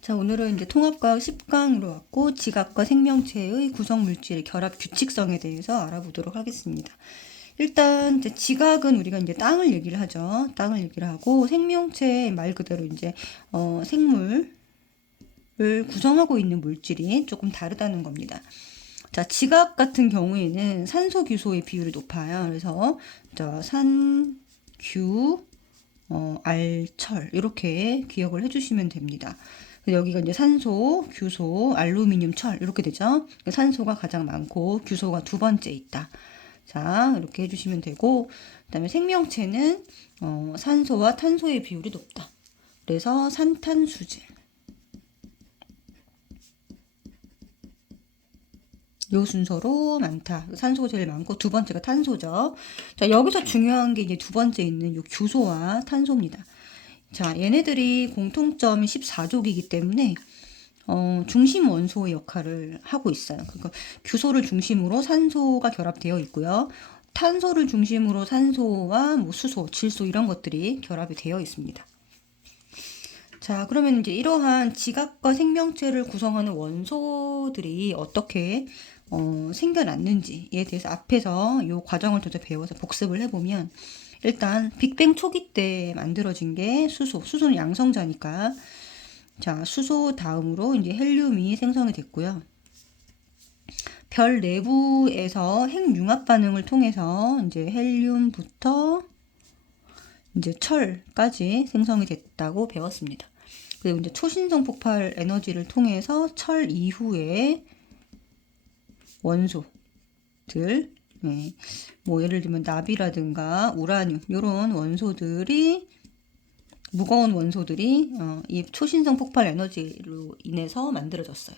자, 오늘은 이제 통합과학 10강으로 왔고, 지각과 생명체의 구성 물질의 결합 규칙성에 대해서 알아보도록 하겠습니다. 일단 이제 지각은 우리가 이제 땅을 얘기를 하죠. 땅을 얘기를 하고, 생명체 말 그대로 이제 생물을 구성하고 있는 물질이 조금 다르다는 겁니다. 자, 지각 같은 경우에는 산소 규소의 비율이 높아요. 그래서 자, 산, 규, 알, 철 이렇게 기억을 해주시면 됩니다. 여기가 이제 산소, 규소, 알루미늄, 철 이렇게 되죠. 산소가 가장 많고 규소가 두 번째 있다. 자, 이렇게 해주시면 되고, 그다음에 생명체는 산소와 탄소의 비율이 높다. 그래서 산탄수질. 요 순서로 많다. 산소가 제일 많고 두 번째가 탄소죠. 자, 여기서 중요한 게 이제 두 번째 있는 요 규소와 탄소입니다. 자, 얘네들이 공통점이 14족이기 때문에 중심 원소의 역할을 하고 있어요. 그러니까 규소를 중심으로 산소가 결합되어 있고요. 탄소를 중심으로 산소와 뭐 수소, 질소 이런 것들이 결합이 되어 있습니다. 자, 그러면 이제 이러한 지각과 생명체를 구성하는 원소들이 어떻게 생겨났는지에 대해서 앞에서 이 과정을 더 배워서 복습을 해보면, 일단 빅뱅 초기 때 만들어진 게 수소. 수소는 양성자니까. 자, 수소 다음으로 이제 헬륨이 생성이 됐고요. 별 내부에서 핵융합 반응을 통해서 이제 헬륨부터 이제 철까지 생성이 됐다고 배웠습니다. 그리고 이제 초신성 폭발 에너지를 통해서 철 이후에 원소들, 네, 뭐 예를 들면 나비라든가 우라늄 이런 원소들이 무거운 원소들이 이 초신성 폭발 에너지로 인해서 만들어졌어요.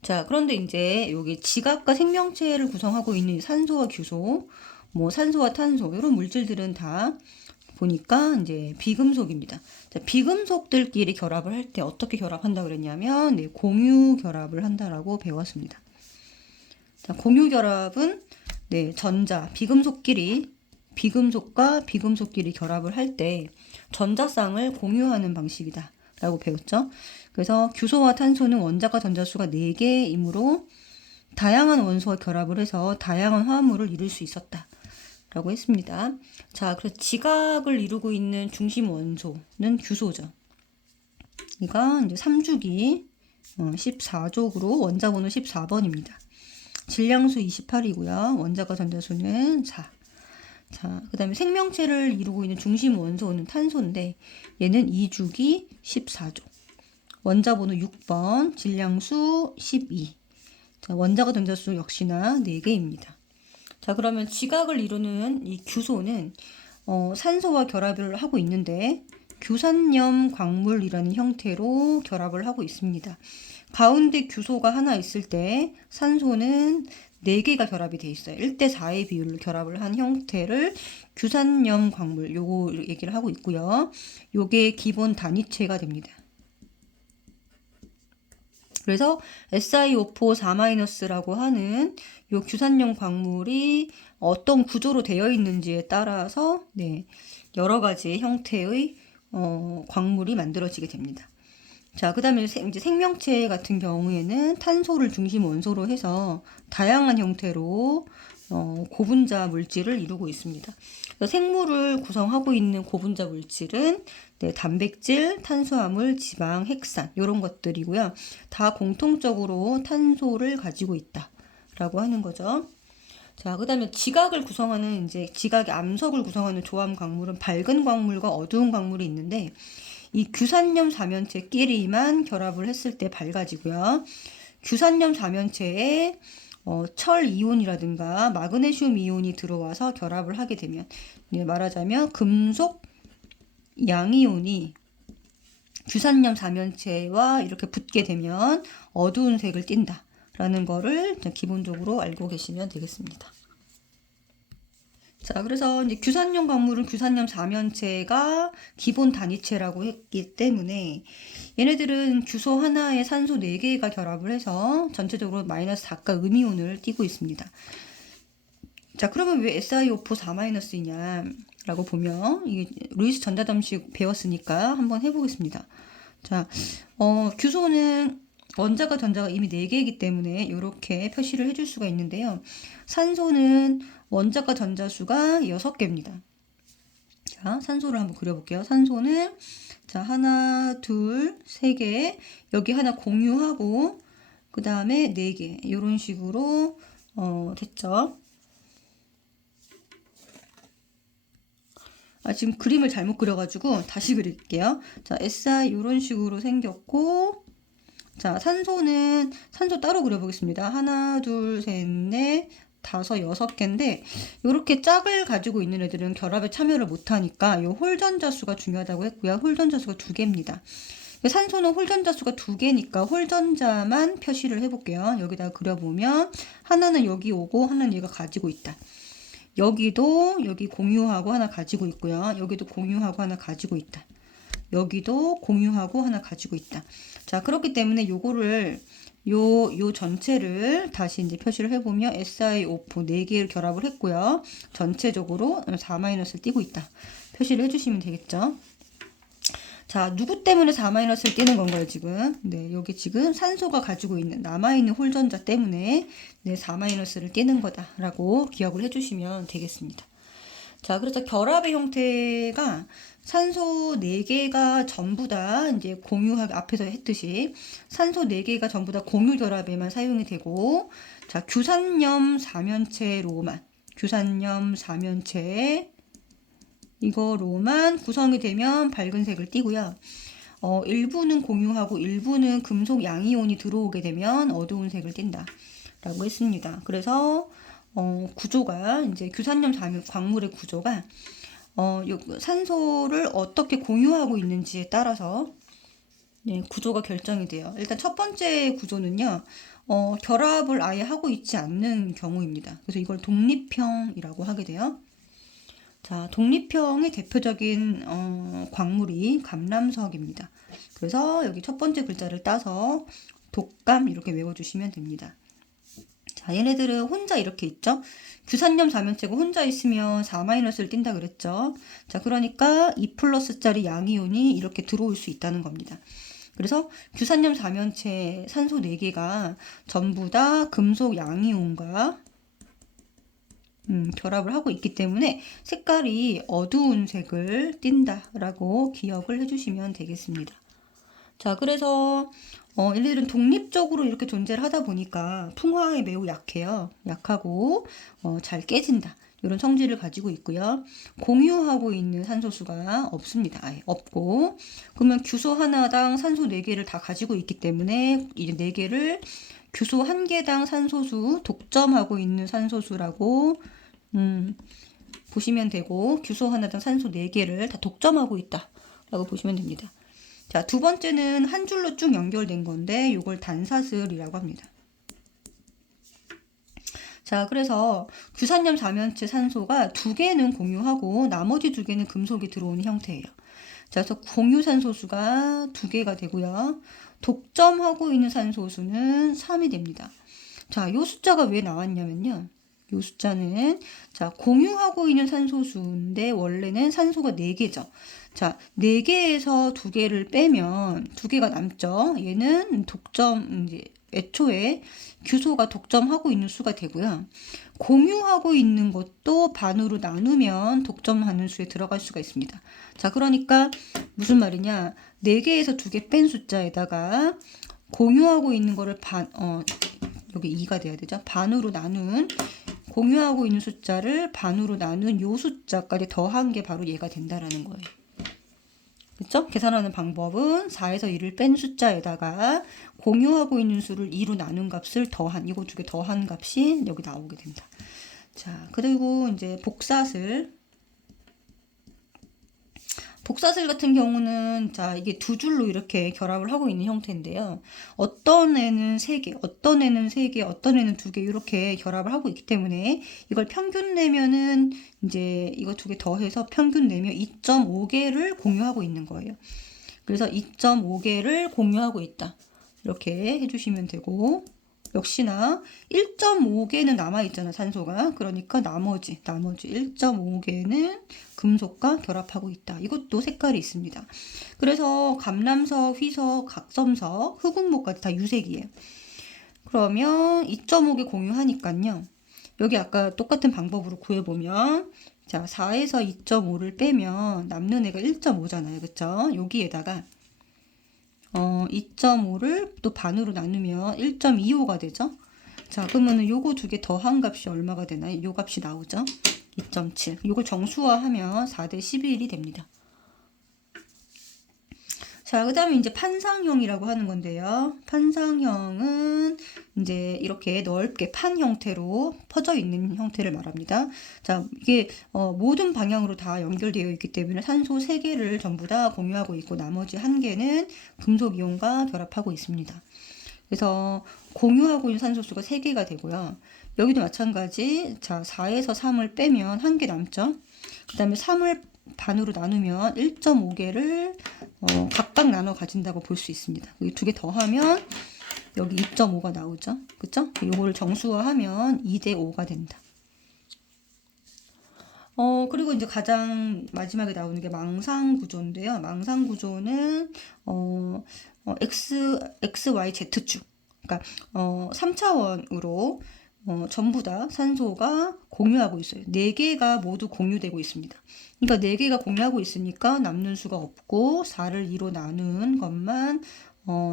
자, 그런데 이제 여기 지각과 생명체를 구성하고 있는 산소와 규소, 뭐 산소와 탄소 이런 물질들은 다 보니까 이제 비금속입니다. 자, 비금속들끼리 결합을 할 때 어떻게 결합한다 그랬냐면 네, 공유 결합을 한다라고 배웠습니다. 자, 공유 결합은 네, 비금속과 비금속끼리 결합을 할 때 전자쌍을 공유하는 방식이다 라고 배웠죠. 그래서 규소와 탄소는 원자과 전자수가 4개이므로 다양한 원소와 결합을 해서 다양한 화합물을 이룰 수 있었다 라고 했습니다. 자, 그래서 지각을 이루고 있는 중심 원소는 규소죠. 이가 이제 3주기 14족으로 원자 번호 14번입니다. 질량수 28이고요. 원자과 전자수는 4. 자, 그 다음에 생명체를 이루고 있는 중심 원소는 탄소인데 얘는 2주기 14족. 원자 번호 6번, 질량수 12. 자, 원자과 전자수 역시나 4개입니다. 자, 그러면 지각을 이루는 이 규소는 산소와 결합을 하고 있는데 규산염 광물이라는 형태로 결합을 하고 있습니다. 가운데 규소가 하나 있을 때 산소는 4개가 결합이 돼 있어요. 1대4의 비율로 결합을 한 형태를 규산염 광물 요거 얘기를 하고 있고요. 요게 기본 단위체가 됩니다. 그래서 SiO4 4-라고 하는 요 규산염 광물이 어떤 구조로 되어 있는지에 따라서 네, 여러 가지 형태의 광물이 만들어지게 됩니다. 자, 그 다음에 이제 생명체 같은 경우에는 탄소를 중심 원소로 해서 다양한 형태로 고분자 물질을 이루고 있습니다. 생물을 구성하고 있는 고분자 물질은 네, 단백질, 탄수화물, 지방, 핵산 이런 것들이고요. 다 공통적으로 탄소를 가지고 있다라고 하는 거죠. 자, 그 다음에 지각을 구성하는 이제 지각의 암석을 구성하는 조합 광물은 밝은 광물과 어두운 광물이 있는데 이 규산염 사면체끼리만 결합을 했을 때 밝아지고요. 규산염 사면체에 철 이온이라든가 마그네슘 이온이 들어와서 결합을 하게 되면 말하자면 금속 양이온이 규산염 사면체와 이렇게 붙게 되면 어두운 색을 띈다 라는 거를 기본적으로 알고 계시면 되겠습니다. 자, 그래서 이제 규산염 광물은 규산염 사면체가 기본 단위체라고 했기 때문에 얘네들은 규소 하나에 산소 4개가 결합을 해서 전체적으로 마이너스 4가 음이온을 띠고 있습니다. 자, 그러면 왜 SiO4 4-이냐 라고 보면 이게 루이스 전자담식 배웠으니까 한번 해보겠습니다. 자, 규소는 원자가 전자가 이미 4개이기 때문에 이렇게 표시를 해줄 수가 있는데요. 산소는 원자가 전자 수가 6개입니다. 자, 산소를 한번 그려볼게요. 산소는 자, 하나, 둘, 3개. 여기 하나 공유하고 그 다음에 4개. 이런 식으로 됐죠. 지금 그림을 잘못 그려가지고 다시 그릴게요. 자, SI 이런 식으로 생겼고, 자, 산소 따로 그려보겠습니다. 하나, 둘, 셋, 넷, 5, 6개인데, 이렇게 짝을 가지고 있는 애들은 결합에 참여를 못하니까 이 홀전자 수가 중요하다고 했고요. 홀전자 수가 2개입니다. 산소는 홀전자 수가 2개니까 홀전자만 표시를 해볼게요. 여기다가 그려보면 하나는 여기 오고 하나는 얘가 가지고 있다. 여기도 여기 공유하고 하나 가지고 있고요. 여기도 공유하고 하나 가지고 있다. 여기도 공유하고 하나 가지고 있다. 자, 그렇기 때문에 요거를 요 전체를 다시 이제 표시를 해보면 SiO4 4개를 결합을 했고요. 전체적으로 4-를 띄고 있다. 표시를 해주시면 되겠죠. 자, 누구 때문에 4-를 띄는 건가요, 지금? 네, 여기 지금 산소가 가지고 있는, 남아있는 홀전자 때문에 네, 4-를 띄는 거다라고 기억을 해주시면 되겠습니다. 자, 그래서 결합의 형태가 산소 4개가 전부 다 이제 공유하게 앞에서 했듯이 산소 4개가 전부 다 공유 결합에만 사용이 되고, 자, 규산염 4면체로만, 규산염 4면체 이거로만 구성이 되면 밝은 색을 띠고요. 일부는 공유하고 일부는 금속 양이온이 들어오게 되면 어두운 색을 띈다 라고 했습니다. 그래서 구조가 이제 규산염 광물의 구조가 산소를 어떻게 공유하고 있는지에 따라서 네, 구조가 결정이 돼요. 일단 첫 번째 구조는요. 결합을 아예 하고 있지 않는 경우입니다. 그래서 이걸 독립형이라고 하게 돼요. 자, 독립형의 대표적인 광물이 감람석입니다. 그래서 여기 첫 번째 글자를 따서 독감 이렇게 외워주시면 됩니다. 자, 얘네들은 혼자 이렇게 있죠. 규산염 4면체가 혼자 있으면 4-를 띈다 그랬죠. 자, 그러니까 2+짜리 양이온이 이렇게 들어올 수 있다는 겁니다. 그래서 규산염 4면체 산소 4개가 전부 다 금속 양이온과 결합을 하고 있기 때문에 색깔이 어두운 색을 띈다라고 기억을 해주시면 되겠습니다. 자, 그래서 얘네들은 독립적으로 이렇게 존재를 하다 보니까 풍화에 매우 약해요. 약하고 잘 깨진다. 이런 성질을 가지고 있고요. 공유하고 있는 산소수가 없습니다. 아예 없고, 그러면 규소 하나당 산소 4개를 다 가지고 있기 때문에 이제 4개를 규소 1개당 산소수 독점하고 있는 산소수라고 보시면 되고, 규소 하나당 산소 4개를 다 독점하고 있다라고 보시면 됩니다. 자, 두 번째는 한 줄로 쭉 연결된 건데 이걸 단사슬이라고 합니다. 자, 그래서 규산염 4면체 산소가 2개는 공유하고 나머지 2개는 금속이 들어오는 형태예요. 자, 그래서 공유 산소수가 2개가 되고요. 독점하고 있는 산소수는 3이 됩니다. 자, 이 숫자가 왜 나왔냐면요. 이 숫자는 자, 공유하고 있는 산소수인데 원래는 산소가 4개죠. 자, 4개에서 2개를 빼면 2개가 남죠. 얘는 독점, 이제 애초에 규소가 독점하고 있는 수가 되고요. 공유하고 있는 것도 반으로 나누면 독점하는 수에 들어갈 수가 있습니다. 자, 그러니까 무슨 말이냐. 4개에서 2개 뺀 숫자에다가 공유하고 있는 거를 여기 2가 돼야 되죠. 반으로 나눈, 공유하고 있는 숫자를 반으로 나눈 요 숫자까지 더한 게 바로 얘가 된다라는 거예요. 그렇죠? 계산하는 방법은 4에서 1을 뺀 숫자에다가 공유하고 있는 수를 2로 나눈 값을 더한, 이거 2개 더한 값이 여기 나오게 됩니다. 자, 그리고 이제 복사슬 같은 경우는 자, 이게 2줄로 이렇게 결합을 하고 있는 형태인데요. 어떤 애는 3개, 어떤 애는 3개, 어떤 애는 2개 이렇게 결합을 하고 있기 때문에 이걸 평균 내면은 이제 이거 2개 더해서 평균 내면 2.5개를 공유하고 있는 거예요. 그래서 2.5개를 공유하고 있다. 이렇게 해주시면 되고, 역시나 1.5개는 남아있잖아, 산소가. 그러니까 나머지 1.5개는 금속과 결합하고 있다. 이것도 색깔이 있습니다. 그래서 감람석, 휘석, 각섬석, 흑운목까지 다 유색이에요. 그러면 2.5개 공유하니까요. 여기 아까 똑같은 방법으로 구해보면 자, 4에서 2.5를 빼면 남는 애가 1.5잖아요. 그쵸? 여기에다가 2.5를 또 반으로 나누면 1.25가 되죠. 자, 그러면은 요거 두 개 더한 값이 얼마가 되나요? 요 값이 나오죠. 2.7. 요걸 정수화하면 4대 11이 됩니다. 자, 그 다음에 이제 판상형이라고 하는 건데요. 판상형은 이제 이렇게 넓게 판 형태로 퍼져 있는 형태를 말합니다. 자, 이게 모든 방향으로 다 연결되어 있기 때문에 산소 3개를 전부 다 공유하고 있고 나머지 1개는 금속 이온과 결합하고 있습니다. 그래서 공유하고 있는 산소수가 3개가 되고요. 여기도 마찬가지. 자, 4에서 3을 빼면 1개 남죠. 그 다음에 3을 반으로 나누면 1.5개를 각각 나눠 가진다고 볼 수 있습니다. 여기 2개 더하면 여기 2.5가 나오죠. 그쵸? 요거를 정수화하면 2대 5가 된다. 그리고 이제 가장 마지막에 나오는 게 망상 구조인데요. 망상 구조는 X, Y, Z축. 그러니까 3차원으로 전부 다 산소가 공유하고 있어요. 4개가 모두 공유되고 있습니다. 그러니까 4개가 공유하고 있으니까 남는 수가 없고 4를 2로 나눈 것만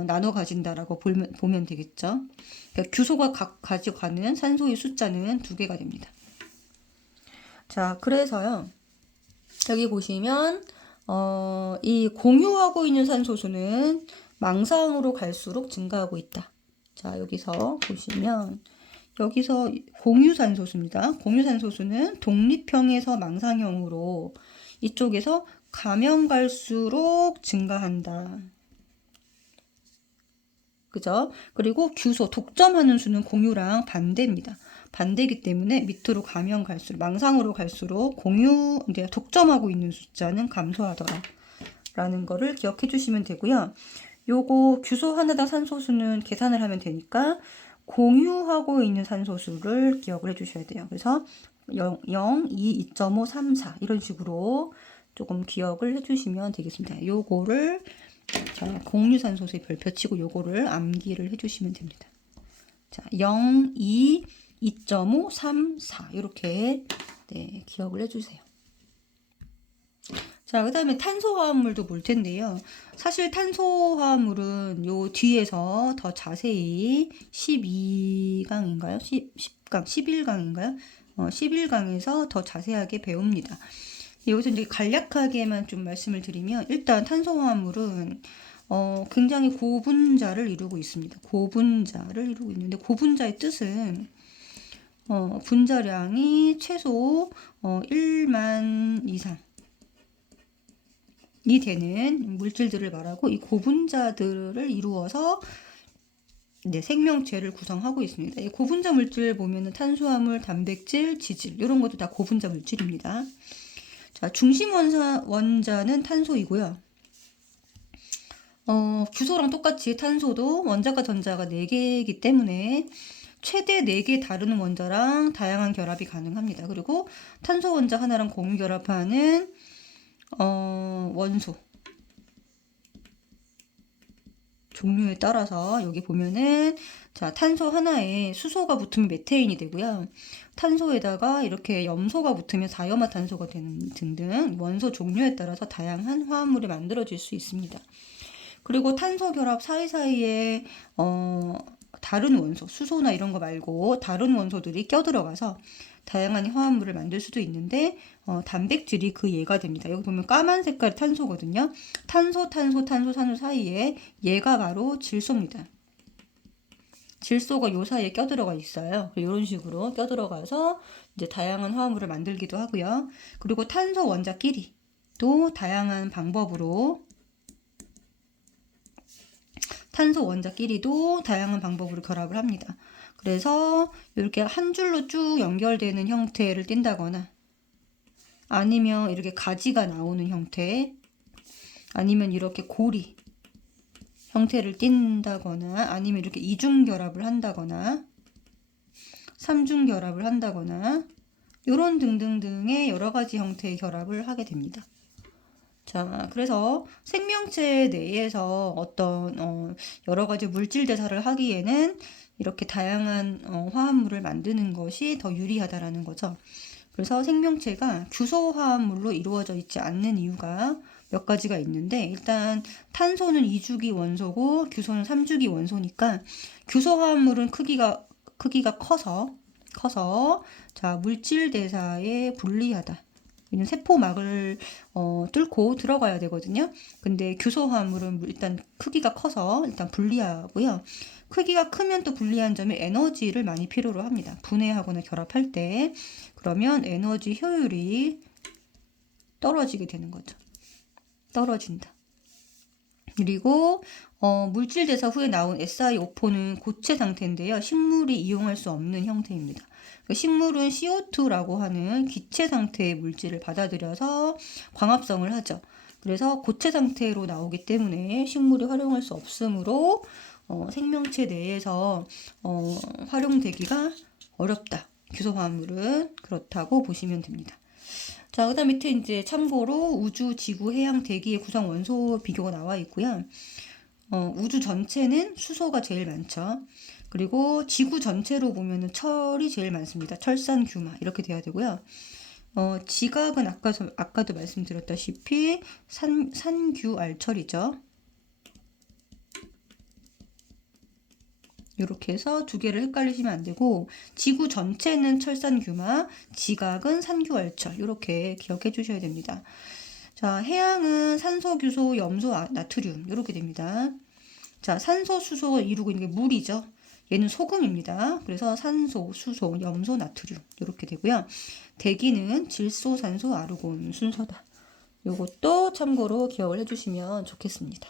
나눠 가진다라고 보면 되겠죠. 그러니까 규소가 가져가는 산소의 숫자는 2개가 됩니다. 자, 그래서요. 여기 보시면 이 공유하고 있는 산소수는 망상으로 갈수록 증가하고 있다. 자, 여기서 보시면 여기서 공유산소수입니다. 공유산소수는 독립형에서 망상형으로 이쪽에서 가면 갈수록 증가한다. 그죠? 그리고 규소, 독점하는 수는 공유랑 반대입니다. 반대이기 때문에 밑으로 가면 갈수록, 망상으로 갈수록 이제 독점하고 있는 숫자는 감소하더라. 라는 거를 기억해 주시면 되고요. 요거 규소 하나당 산소수는 계산을 하면 되니까 공유하고 있는 산소수를 기억을 해주셔야 돼요. 그래서 0, 2, 2.5, 3, 4 이런 식으로 조금 기억을 해주시면 되겠습니다. 요거를 자, 공유산소수의 별표치고 요거를 암기를 해주시면 됩니다. 자, 0, 2, 2.5, 3, 4 이렇게 네, 기억을 해주세요. 자, 그 다음에 탄소화합물도 볼 텐데요. 사실 탄소화합물은 요 뒤에서 더 자세히 12강인가요? 10강, 11강인가요? 11강에서 더 자세하게 배웁니다. 여기서 이제 간략하게만 좀 말씀을 드리면 일단 탄소화합물은 굉장히 고분자를 이루고 있습니다. 고분자를 이루고 있는데 고분자의 뜻은 분자량이 최소 1만 이상 이 되는 물질들을 말하고 이 고분자들을 이루어서 네, 생명체를 구성하고 있습니다. 이 고분자 물질 보면은 탄수화물, 단백질, 지질 이런 것도 다 고분자 물질입니다. 자, 중심 원자는 탄소이고요. 규소랑 똑같이 탄소도 원자과 전자가 4개이기 때문에 최대 4개 다른 원자랑 다양한 결합이 가능합니다. 그리고 탄소 원자 하나랑 공유 결합하는 원소 종류에 따라서 여기 보면은 자, 탄소 하나에 수소가 붙으면 메테인이 되고요. 탄소에다가 이렇게 염소가 붙으면 사이화탄소가 되는 등등 원소 종류에 따라서 다양한 화합물이 만들어질 수 있습니다. 그리고 탄소 결합 사이사이에 다른 원소, 수소나 이런 거 말고 다른 원소들이 껴들어가서 다양한 화합물을 만들 수도 있는데 단백질이 그 예가 됩니다. 여기 보면 까만 색깔이 탄소거든요. 탄소 사이에 얘가 바로 질소입니다. 질소가 요 사이에 껴들어가 있어요. 이런 식으로 껴들어가서 이제 다양한 화합물을 만들기도 하고요. 그리고 탄소 원자끼리 또 다양한 방법으로 탄소 원자끼리도 다양한 방법으로 결합을 합니다. 그래서 이렇게 한 줄로 쭉 연결되는 형태를 띈다거나 아니면 이렇게 가지가 나오는 형태 아니면 이렇게 고리 형태를 띈다거나 아니면 이렇게 이중 결합을 한다거나 삼중 결합을 한다거나 요런 등등등의 여러 가지 형태의 결합을 하게 됩니다. 자, 그래서 생명체 내에서 어떤 여러 가지 물질 대사를 하기에는 이렇게 다양한 화합물을 만드는 것이 더 유리하다라는 거죠. 그래서 생명체가 규소 화합물로 이루어져 있지 않는 이유가 몇 가지가 있는데, 일단 탄소는 2주기 원소고 규소는 3주기 원소니까 규소 화합물은 크기가 커서 자, 물질 대사에 불리하다. 이는 세포막을 뚫고 들어가야 되거든요. 근데 규소 화합물은 일단 크기가 커서 일단 불리하고요. 크기가 크면 또 불리한 점이 에너지를 많이 필요로 합니다. 분해하거나 결합할 때 그러면 에너지 효율이 떨어지게 되는 거죠. 떨어진다. 그리고 물질 대사 후에 나온 SiO4는 고체 상태인데요. 식물이 이용할 수 없는 형태입니다. 식물은 CO2라고 하는 기체 상태의 물질을 받아들여서 광합성을 하죠. 그래서 고체 상태로 나오기 때문에 식물이 활용할 수 없으므로 생명체 내에서 활용되기가 어렵다. 규소화합물은 그렇다고 보시면 됩니다. 자, 그다음 밑에 이제 참고로 우주, 지구, 해양, 대기의 구성 원소 비교가 나와 있고요. 우주 전체는 수소가 제일 많죠. 그리고 지구 전체로 보면은 철이 제일 많습니다. 철산, 규마 이렇게 돼야 되고요. 지각은 아까도 말씀드렸다시피 산규알철이죠. 이렇게 해서 두 개를 헷갈리시면 안 되고, 지구 전체는 철산규마, 지각은 산규알철 이렇게 기억해 주셔야 됩니다. 자, 해양은 산소, 규소, 염소, 나트륨 이렇게 됩니다. 자, 산소, 수소 이루고 있는 게 물이죠. 얘는 소금입니다. 그래서 산소, 수소, 염소, 나트륨 이렇게 되고요. 대기는 질소, 산소, 아르곤 순서다. 이것도 참고로 기억을 해주시면 좋겠습니다.